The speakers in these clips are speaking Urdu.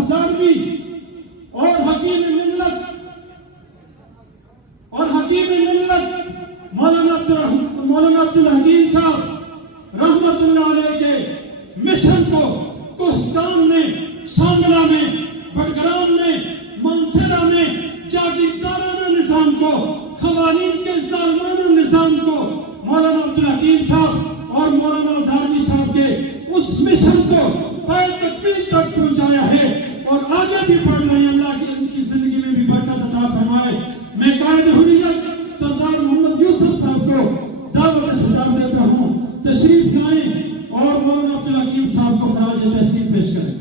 ہزاروی اور حکیم ملت مولانا عبدالحکیم صاحب رحمت اللہ علیہ کے مشن کو کوہستان میں، شانگلہ میں، بڈگرام میں، مانسیرہ میں جاگیردارانہ نظام کو، قوانین کے ظالمانہ نظام کو مولانا عبدالحکیم صاحب اور مولانا ہزاروی صاحب کے اس مشن کو پائے تکمیل تک پہنچایا ہے اور آگے بھی بڑھ رہے ہیں۔ اللہ کی ان کی زندگی میں بھی برکت عطا فرمائے۔ میں قائد حریت سردار محمد یوسف صاحب کو دعوت خطاب دیتا ہوں، تشریف لائیں اور مولانا عبدالحکیم صاحب کو خراج تحسین پیش کریں۔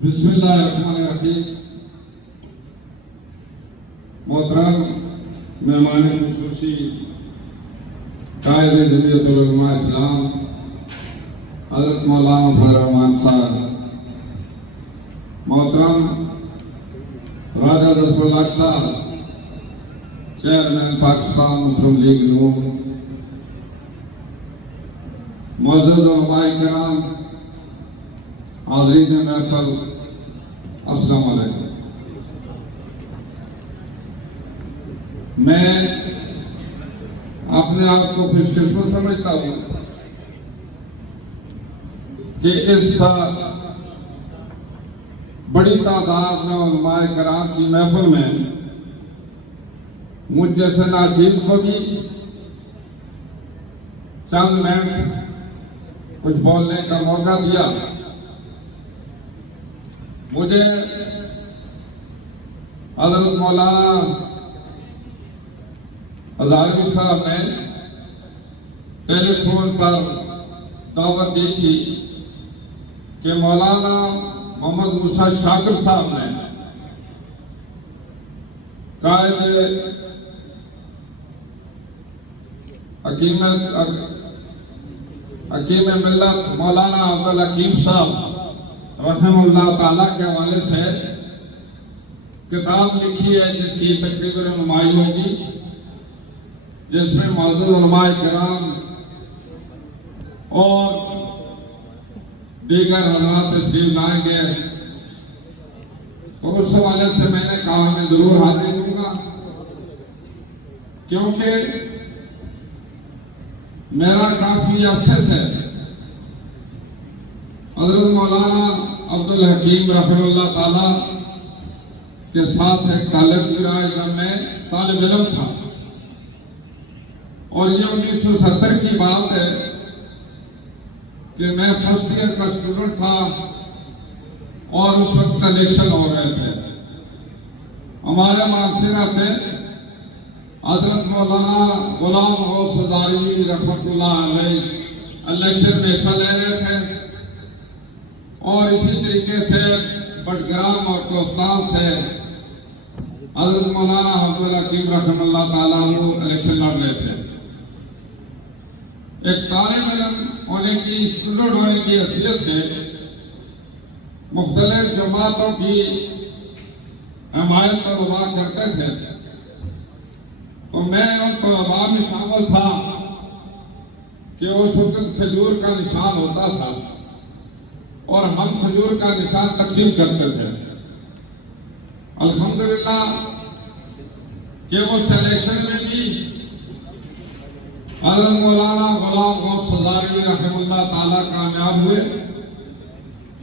بسم اللہ الرحمن الرحیم۔ محترم مہمان خصوصی قائد جمعیت العلماء اسلام حضرت مولانا فضل الرحمان صاحب، محترم راجہ ظفر الحق صاحب چیئرمین پاکستان مسلم لیگ نون، معزز علماء کرام، حاضرین محفل، السلام علیکم۔ میں اپنے آپ کو خوش قسمت سمجھتا ہوں کہ اس بڑی تعداد میں علماء کرام کی محفل میں مجھ جیسے ناچیز کو بھی چند منٹ کچھ بولنے کا موقع دیا۔ مجھے حضرت مولانا ہزاروی صاحب نے ٹیلی فون پر دعوت دی تھی کہ مولانا محمد موسیٰ شاکر صاحب نے قائد حکیم ملت مولانا عبدالحکیم صاحب رحمہ اللہ تعالیٰ کے حوالے سے کتاب لکھی ہے جس کی تقریباً نمائی ہوگی، جس میں معزز علماء کرام اور دیگر حضرات تشریف لائیں گے۔ تو اس حوالے سے میں نے کہا میں ضرور حاضر دوں گا، کیونکہ میرا کافی عرصے سے حضرت مولانا عبدالحکیم رحمہ اللہ تعالیٰ کے ساتھ ایک تعلق رہا ہے جب میں طالب علم تھا، اور یہ 1970 کی بات ہے کہ میں فرسٹ ایئر کا اسٹوڈنٹ تھا اور اس وقت الیکشن ہو رہے تھے۔ ہمارے مانسیرہ سے حضرت مولانا غلام غوث ہزاروی رحمۃ اللہ علیہ الیکشن میں حصہ لے رہے تھے، اور اسی طریقے سے بڈگرام اور کوہستان سے حضرت مولانا عبدالحکیم رحمہ اللہ تعالیٰ الیکشن لڑ رہے تھے۔ ایک طالب علم ہونے کی، اسٹوڈنٹ ہونے کی حیثیت سے مختلف جماعتوں کی حمایت اور دعا کرتے تھے، تو میں ان طلباء میں شامل تھا کہ اس وقت کھجور کا نشان ہوتا تھا اور ہم کھجور کا نشان تقسیم کرتے تھے۔ الحمدللہ کہ وہ سلیکشن میں بھی حضرت مولانا غلام غوث ہزاروی رحمہ اللہ تعالیٰ کامیاب ہوئے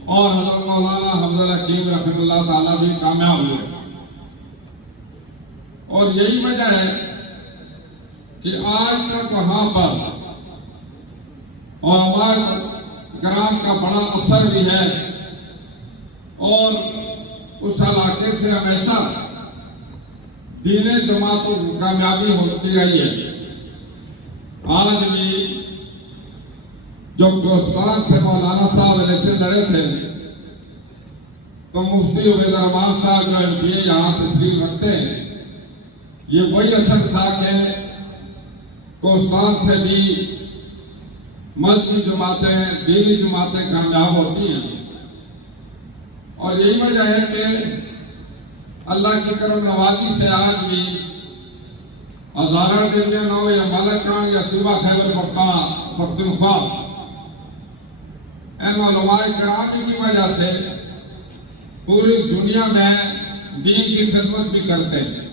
اور حضرت مولانا عبدالحکیم رحمہ اللہ تعالیٰ بھی کامیاب ہوئے، اور یہی وجہ ہے کہ آج تک وہاں پر اور ہمارے کرام کا بڑا اثر بھی ہے، اور اس علاقے سے ہمیشہ دینی جماعتوں کی کامیابی ہوتی رہی ہے۔ آج بھی جب کوہستان سے مولانا صاحب الیکشن لڑے تھے تو مفتی عبید الرحمان صاحب جو ایم پی یہاں تشریف رکھتے ہیں، یہ وہی اثر تھا کہ کوہستان سے بھی مذہبی جماعتیں، دینی جماعتیں کامیاب ہوتی ہیں، اور یہی وجہ ہے کہ اللہ کی کرم نوازی سے آج بھی ہزارہ ڈویژن ہو یا مالکان یا صوبہ خیبر پختونخوا، ان علماء کرام کی وجہ سے پوری دنیا میں دین کی خدمت بھی کرتے ہیں.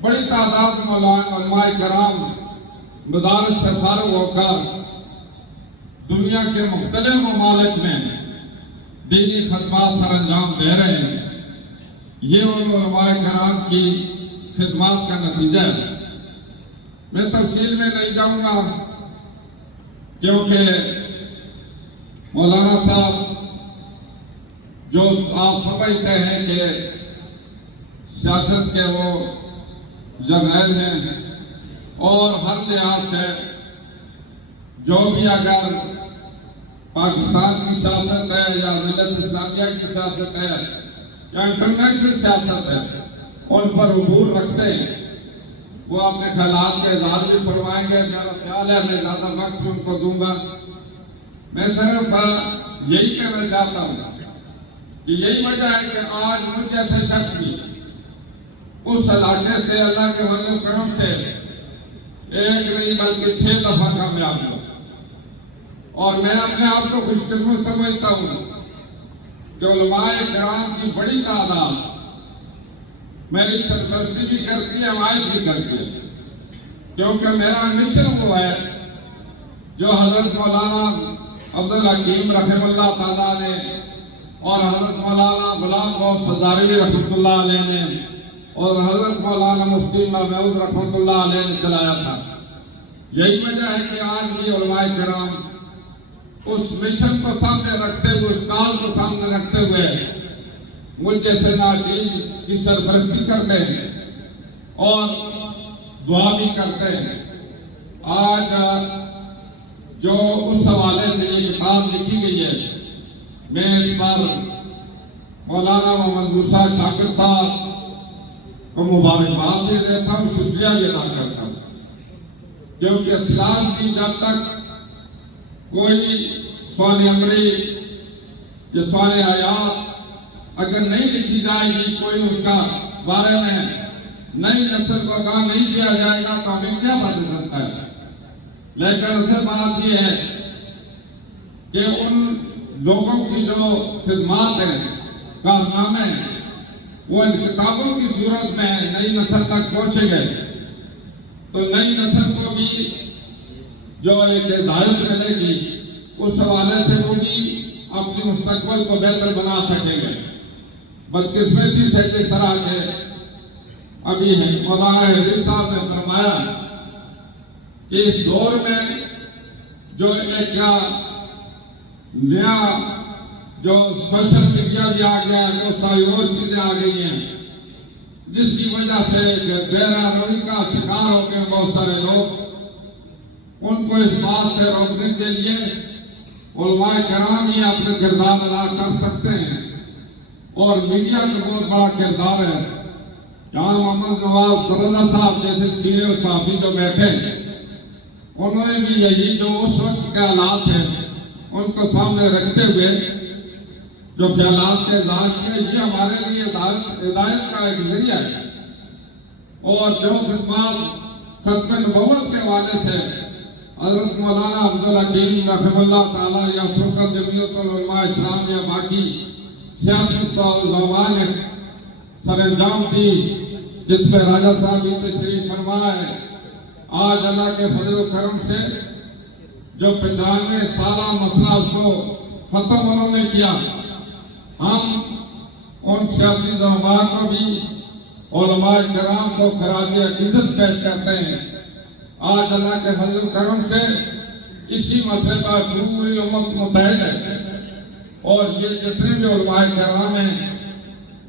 بڑی تعداد میں علماء کرام مدارس سے فارغ ہو کر دنیا کے مختلف ممالک میں دینی خدمات سر انجام دے رہے ہیں. یہ ان علماء کرام کی خدمات کا نتیجہ ہے. میں تفصیل میں نہیں جاؤں گا کیونکہ مولانا صاحب جو آپ سمجھتے ہیں کہ سیاست کے وہ جرنیل ہیں اور ہر لحاظ سے جو بھی اگر پاکستان کی سیاست ہے یا ملت اسلامیہ کی سیاست ہے یا انٹرنیشنل سیاست ہے ان پر عبور رکھتے ہیں وہ اپنے خیالات کا اظہار بھی فرمائیں گے. میرا خیال ہے میں زیادہ وقت ان کو دوں گا. میں صرف یہی کہنا چاہتا ہوں کہ یہی وجہ ہے کہ آج مجھ جیسے شخص بھی اس علاقے سے اللہ کے فضل و کرم سے ایک نہیں بلکہ 6 دفعہ کامیاب ہوا. اور میں اپنے آپ کو خوش قسمت سمجھتا ہوں کہ علماء کرام کی بڑی تعداد میری سرپرستی بھی کرتی ہے، حمایت بھی کرتی ہے، کیونکہ میرا مشن وہ ہے جو حضرت مولانا عبدالحکیم رحمہ اللہ تعالیٰ نے اور حضرت مولانا غلام غوث ہزاروی رحمۃ اللہ علیہ نے اور حضرت مولانا مفتی محمود رحمۃ اللہ علیہ نے چلایا تھا. یہی وجہ ہے کہ آج بھی علماء کرام اس مشن کو سامنے رکھتے ہوئے، اس کال کو سامنے رکھتے ہوئے مجھ جیسے ناچیز کی سرپرستی کرتے ہیں اور دعا بھی کرتے ہیں. آج جو اس حوالے سے یہ کتاب لکھی گئی ہے میں اس پر مولانا محمد موسیٰ شاکر صاحب کو مبارکباد دے دیتا ہوں، شکریہ بھی ادا کرتا ہوں، کیونکہ اسلام کی جب تک کوئی سوال امری یا سوال حیات اگر نہیں لکھی جائے گی، کوئی اس کا بارے میں نئی نسل کو آگاہ نہیں کیا جائے گا تو ہمیں کیا پتہ چلتا ہے. لیکن اسے بات یہ ہے کہ ان لوگوں کی جو خدمات ہیں، کارنامے ہیں، وہ ان کتابوں کی صورت میں نئی نسل تک پہنچے گئے تو نئی نسل کو بھی جو ایک ہدایت ملے گی اس حوالے سے وہ بھی اپنے مستقبل کو بہتر بنا سکیں گے. بدقسمتی سے جس طرح کے ابھی ہیں مولانا حضرت صاحب نے فرمایا کہ اس دور میں جو ایک نیا جو سوشل میڈیا بھی آ گیا ہے، بہت ساری اور چیزیں آ گئی ہیں جس کی وجہ سے بیرا روی کا شکار ہو گئے بہت سارے لوگ. ان کو اس بات سے روکنے کے لیے علماء کرام ہی اپنے کردار ادا کر سکتے ہیں اور میڈیا کا بہت بڑا کردار ہے. یہاں محمد نواز رضا صاحب جیسے سینئر صحافی جو بیٹھے انہوں نے بھی یہی جو اس وقت کے حالات ہیں ان کو سامنے رکھتے ہوئے جو خیالات کے اظہار کیے، یہ ہمارے لیے ہدایت کا ایک ذریعہ ہے. اور جو خدمات ختم نبوت کے حوالے سے حضرت مولانا عبدالحکیم رحمہ اللہ تعالیٰ یا سرکت جمعیت العلماء اسلام یا باقی سیاسی صاحبان نے سر انجام دی، جس میں راجہ صاحب بھی تشریف فرما ہے. آج اللہ کے فضل و کرم سے جو 95 سالہ مسئلہ کو ختم انہوں نے کیا، ہم ان سیاسی زعماء کو بھی علماء کرام کو خراج عقیدت پیش کرتے ہیں. آج اللہ کے فضل و کرم سے اسی مسئلے پر پوری امت متحد ہے اور یہ جتنے بھی علماء کرام ہیں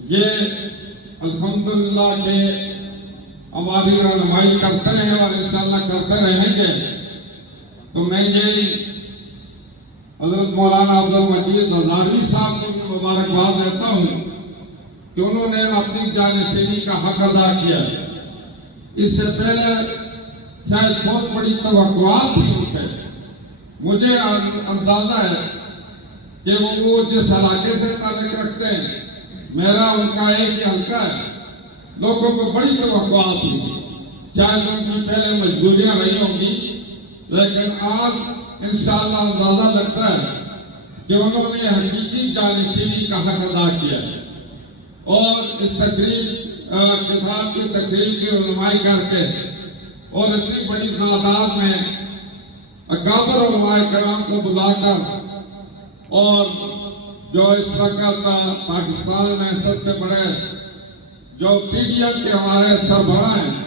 یہ الحمدللہ کہ ہماری رہنمائی کرتے ہیں اور انشاءاللہ کرتے رہیں گے. تو میں یہی حضرت مولانا عبدالمجید ہزاروی صاحب کو بھی مبارکباد دیتا ہوں کہ انہوں نے اپنی جانشینی کا حق ادا کیا. اس سے پہلے شاید بہت بڑی توقعات تھی ان سے. مجھے اندازہ ہے کہ وہ جس علاقے سے تعلق رکھتے ہیں، میرا ان کا ایک ہی حلقہ ہے، لوگوں کو بڑی توقعات تھی. شاید ان کی پہلے مجبوریاں رہی ہوں گی، لیکن آج انشاءاللہ اندازہ لگتا ہے کہ انہوں نے حقیقی جانشینی کا حق ادا کیا اور اس تقریب کتاب کی تقریب کی رہنمائی کر کے اور اتنی بڑی تعداد میں اکابر علماء کرام کو بلا کر اور جو اس وقت پاکستان میں سب سے بڑے جو پی ڈی ایم کے ہمارے سربراہ ہیں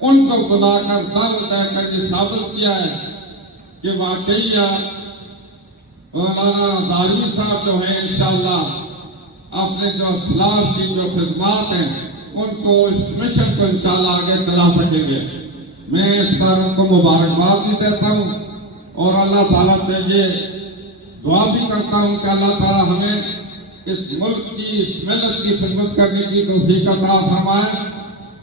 ان کو بلا کر دعوت دے کر یہ ثابت کیا ہے کہ واقعی مولانا ہزاروی صاحب جو ہیں انشاءاللہ اپنے جو اسلاف کی جو خدمات ہیں ان کو اس مشن کو انشاءاللہ آگے چلا سکیں گے. میں اس پر ان کو مبارکباد بھی دیتا ہوں اور اللہ تعالیٰ سے یہ دعا بھی کرتا ہوں کہ اللہ تعالیٰ ہمیں اس ملک کی اس ملت کی خدمت کرنے کی توفیق عطا فرمائے.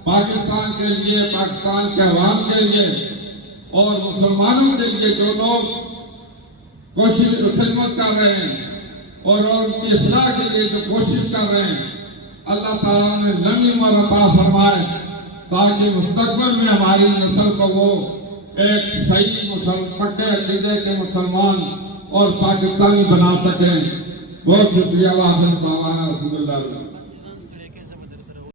پاکستان کے لیے پاکستان کے عوام کے لیے اور مسلمانوں کے لیے جو لوگ کوشش خدمت کر رہے ہیں اور ان کی اصلاح کے لیے جو کوشش کر رہے ہیں اللہ تعالیٰ نے لمبی عمر عطا فرمائے تاکہ مستقبل میں ہماری نسل کو وہ ایک صحیح پکے عقیدے کے مسلمان اور پاکستانی بنا سکیں. بہت شکریہ. واحد الرحمن الرحیم.